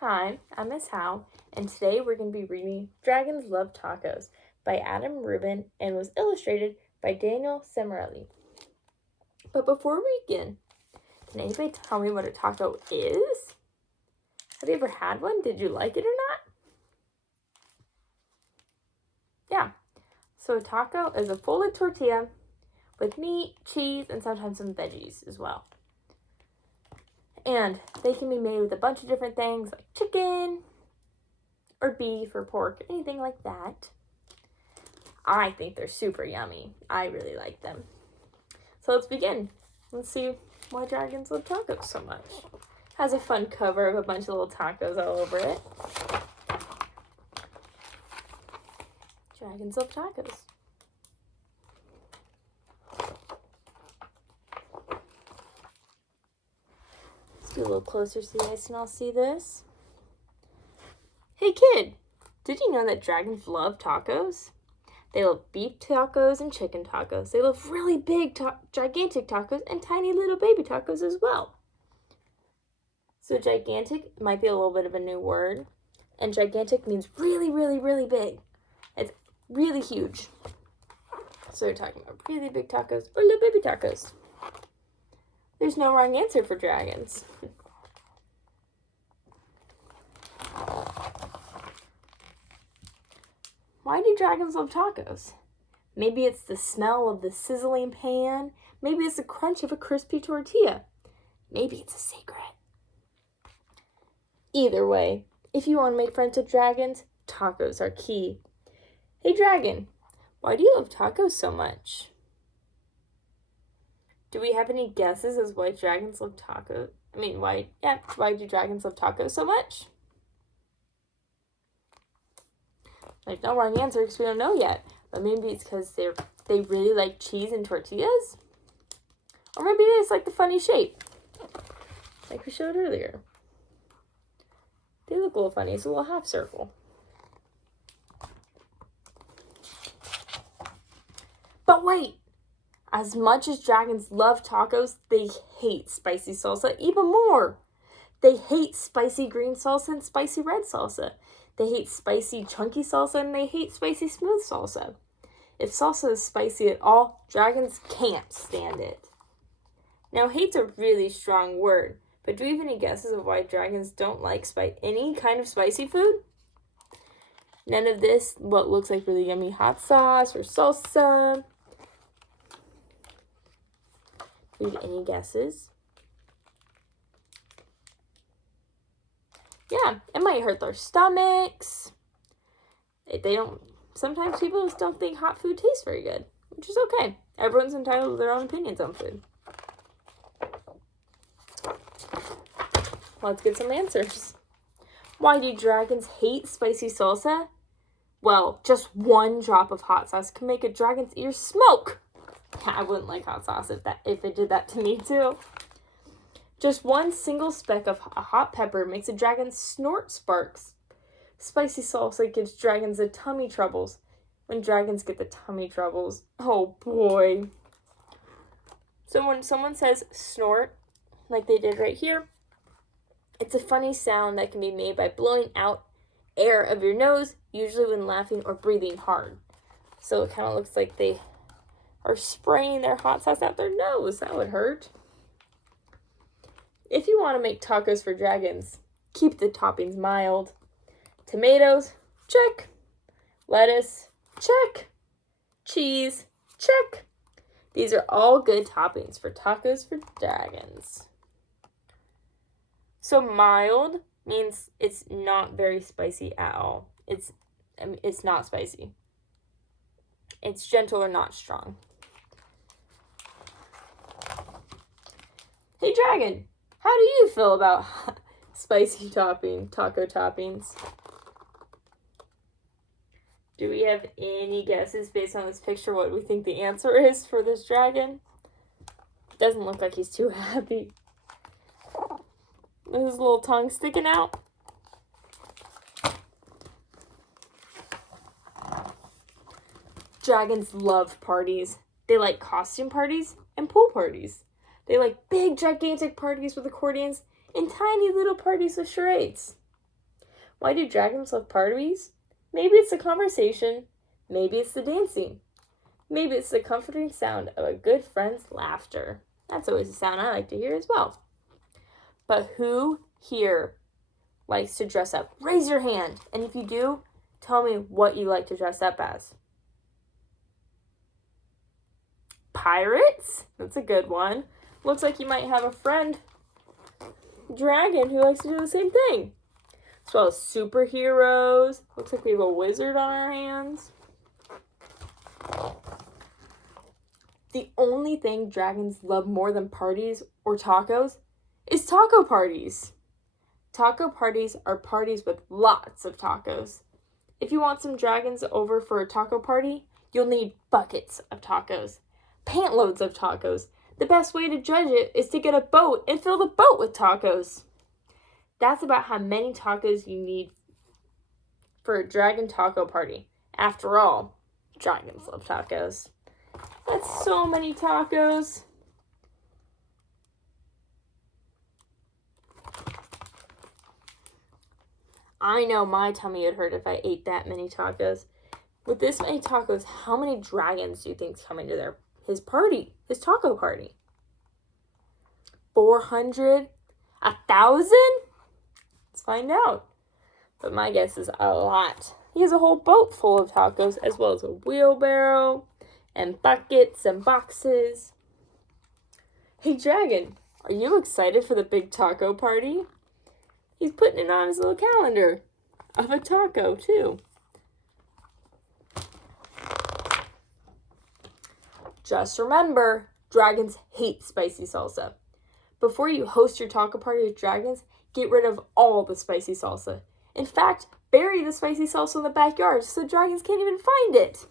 Hi, I'm Miss Howe, and today we're going to be reading Dragons Love Tacos by Adam Rubin and was illustrated by Daniel Salmieri. But before we begin, can anybody tell me what a taco is? Have you ever had one? Did you like it or not? Yeah, so a taco is a folded tortilla with meat, cheese, and sometimes some veggies as well. And they can be made with a bunch of different things like chicken or beef or pork, anything like that. I think they're super yummy. I really like them. So let's begin. Let's see why dragons love tacos so much. Has a fun cover of a bunch of little tacos all over it. Dragons love tacos. Let's get a little closer so you guys can all see this. Hey kid, did you know that dragons love tacos? They love beef tacos and chicken tacos. They love really big, gigantic tacos and tiny little baby tacos as well. So gigantic might be a little bit of a new word. And gigantic means really, really, really big. It's really huge. So they're talking about really big tacos or little baby tacos. There's no wrong answer for dragons. Why do dragons love tacos? Maybe it's the smell of the sizzling pan. Maybe it's the crunch of a crispy tortilla. Maybe it's a secret. Either way, if you want to make friends with dragons, tacos are key. Hey dragon, why do you love tacos so much? Do we have any guesses as why dragons love tacos? Why do dragons love tacos so much? There's no wrong answer because we don't know yet. But maybe it's because they really like cheese and tortillas? Or maybe they just like the funny shape, like we showed earlier. They look a little funny. It's a little half circle. But wait! As much as dragons love tacos, they hate spicy salsa even more. They hate spicy green salsa and spicy red salsa. They hate spicy chunky salsa and they hate spicy smooth salsa. If salsa is spicy at all, dragons can't stand it. Now, hate's a really strong word, but do we have any guesses of why dragons don't like any kind of spicy food? None of this, what looks like really yummy hot sauce or salsa. Do you have any guesses? Yeah, it might hurt their stomachs. Sometimes people just don't think hot food tastes very good, which is okay. Everyone's entitled to their own opinions on food. Let's get some answers. Why do dragons hate spicy salsa? Well, just one drop of hot sauce can make a dragon's ears smoke. I wouldn't like hot sauce if it did that to me too. Just one single speck of hot pepper makes a dragon snort sparks. Spicy salsa gives dragons the tummy troubles. When dragons get the tummy troubles, oh boy. So when someone says snort, like they did right here, it's a funny sound that can be made by blowing out air of your nose, usually when laughing or breathing hard. So it kind of looks like they are spraying their hot sauce out their nose. That would hurt. If you want to make tacos for dragons, keep the toppings mild. Tomatoes, check. Lettuce, check. Cheese, check. These are all good toppings for tacos for dragons. So mild means it's not very spicy at all. It's not spicy. It's gentle or not strong. Hey dragon, how do you feel about spicy taco toppings? Do we have any guesses based on this picture what we think the answer is for this dragon? Doesn't look like he's too happy. With his little tongue sticking out. Dragons love parties. They like costume parties and pool parties. They like big, gigantic parties with accordions and tiny little parties with charades. Why do dragons love parties? Maybe it's the conversation. Maybe it's the dancing. Maybe it's the comforting sound of a good friend's laughter. That's always a sound I like to hear as well. But who here likes to dress up? Raise your hand. And if you do, tell me what you like to dress up as. Pirates? That's a good one. Looks like you might have a friend, dragon, who likes to do the same thing. As well as superheroes. Looks like we have a wizard on our hands. The only thing dragons love more than parties or tacos is taco parties. Taco parties are parties with lots of tacos. If you want some dragons over for a taco party, you'll need buckets of tacos, pant loads of tacos. The best way to judge it is to get a boat and fill the boat with tacos. That's about how many tacos you need for a dragon taco party. After all, dragons love tacos. That's so many tacos. I know my tummy would hurt if I ate that many tacos. With this many tacos, how many dragons do you think is coming to his party, his taco party? 400? 1,000? Let's find out. But my guess is a lot. He has a whole boat full of tacos, as well as a wheelbarrow, and buckets and boxes. Hey, dragon, are you excited for the big taco party? He's putting it on his little calendar of a taco, too. Just remember, dragons hate spicy salsa. Before you host your taco party with dragons, get rid of all the spicy salsa. In fact, bury the spicy salsa in the backyard so the dragons can't even find it.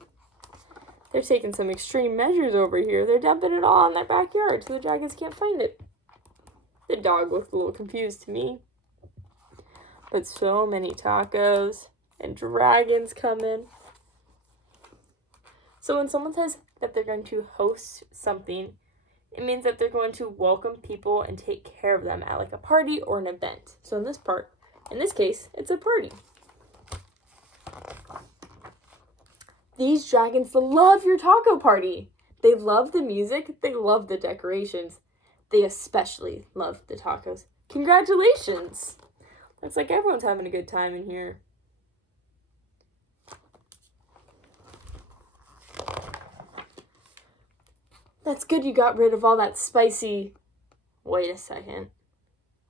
They're taking some extreme measures over here. They're dumping it all in their backyard so the dragons can't find it. The dog looked a little confused to me. But so many tacos and dragons coming. So when someone says that they're going to host something, it means that they're going to welcome people and take care of them at like a party or an event. So in this case, it's a party. These dragons love your taco party. They love the music. They love the decorations. They especially love the tacos. Congratulations! Looks like everyone's having a good time in here. That's good you got rid of all that spicy... Wait a second.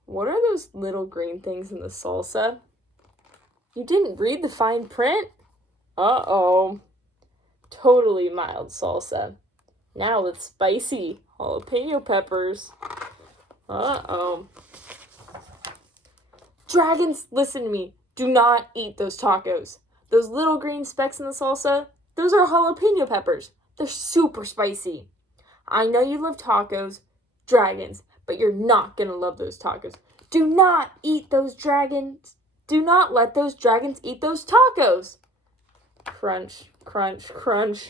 What are those little green things in the salsa? You didn't read the fine print? Uh-oh. Totally mild salsa. Now with spicy jalapeno peppers. Uh-oh. Dragons, listen to me. Do not eat those tacos. Those little green specks in the salsa, those are jalapeno peppers. They're super spicy. I know you love tacos, dragons, but you're not going to love those tacos. Do not eat those dragons. Do not let those dragons eat those tacos. Crunch, crunch, crunch.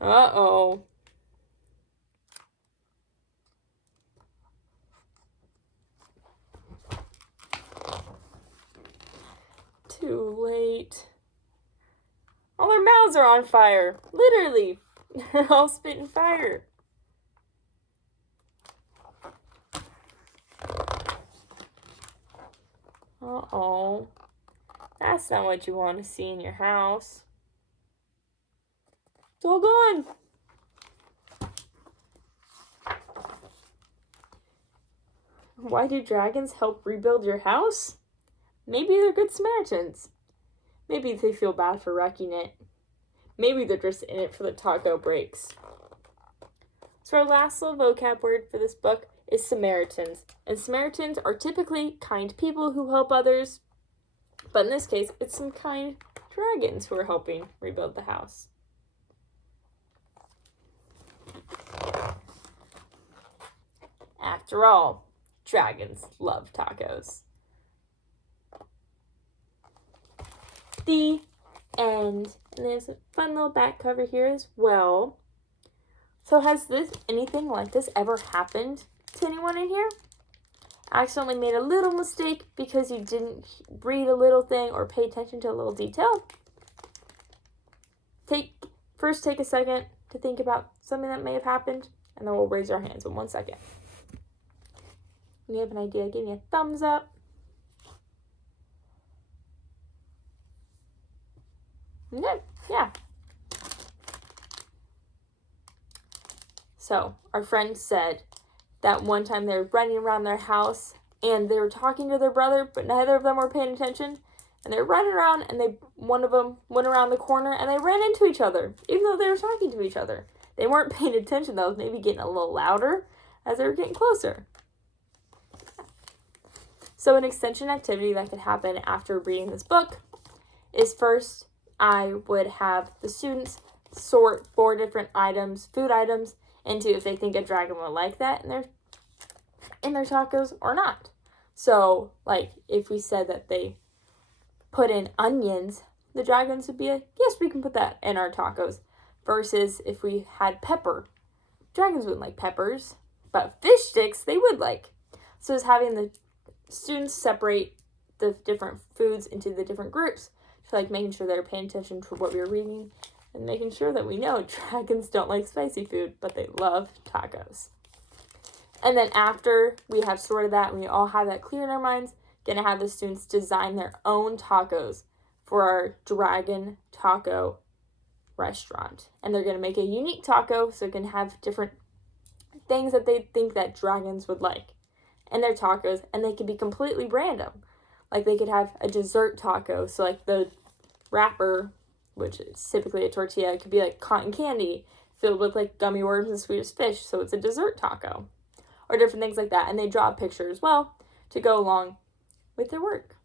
Uh-oh. Too late. All their mouths are on fire. Literally. They're all spitting fire. Uh-oh. That's not what you want to see in your house. It's all gone. Why do dragons help rebuild your house? Maybe they're good Samaritans. Maybe they feel bad for wrecking it. Maybe they're just in it for the taco breaks. So our last little vocab word for this book is Samaritans. And Samaritans are typically kind people who help others. But in this case, it's some kind dragons who are helping rebuild the house. After all, dragons love tacos. The end. And there's a fun little back cover here as well. So has anything like this ever happened to anyone in here? accidentally made a little mistake because you didn't read a little thing or pay attention to a little detail, take a second to think about something that may have happened, and then we'll raise our hands in 1 second. When you have an idea, give me a thumbs up. Okay, yeah. So, our friend said that one time they were running around their house and they were talking to their brother, but neither of them were paying attention. And they were running around and one of them went around the corner and they ran into each other, even though they were talking to each other. They weren't paying attention, though, maybe getting a little louder as they were getting closer. So an extension activity that could happen after reading this book is first, I would have the students sort 4 different items, food items, into if they think a dragon would like that in their tacos or not. So, like, if we said that they put in onions, the dragons would be like, yes, we can put that in our tacos. Versus if we had pepper, dragons wouldn't like peppers, but fish sticks they would like. So it's having the students separate the different foods into the different groups. So, like, making sure they're paying attention to what we're reading and making sure that we know dragons don't like spicy food, but they love tacos. And then after we have sorted that and we all have that clear in our minds, gonna have the students design their own tacos for our dragon taco restaurant. And they're gonna make a unique taco so it can have different things that they think that dragons would like in their tacos, and they could be completely random. Like, they could have a dessert taco, so like the wrapper, which is typically a tortilla, it could be like cotton candy filled with like gummy worms and Swedish fish, so it's a dessert taco. Or different things like that. And they draw a picture as well to go along with their work.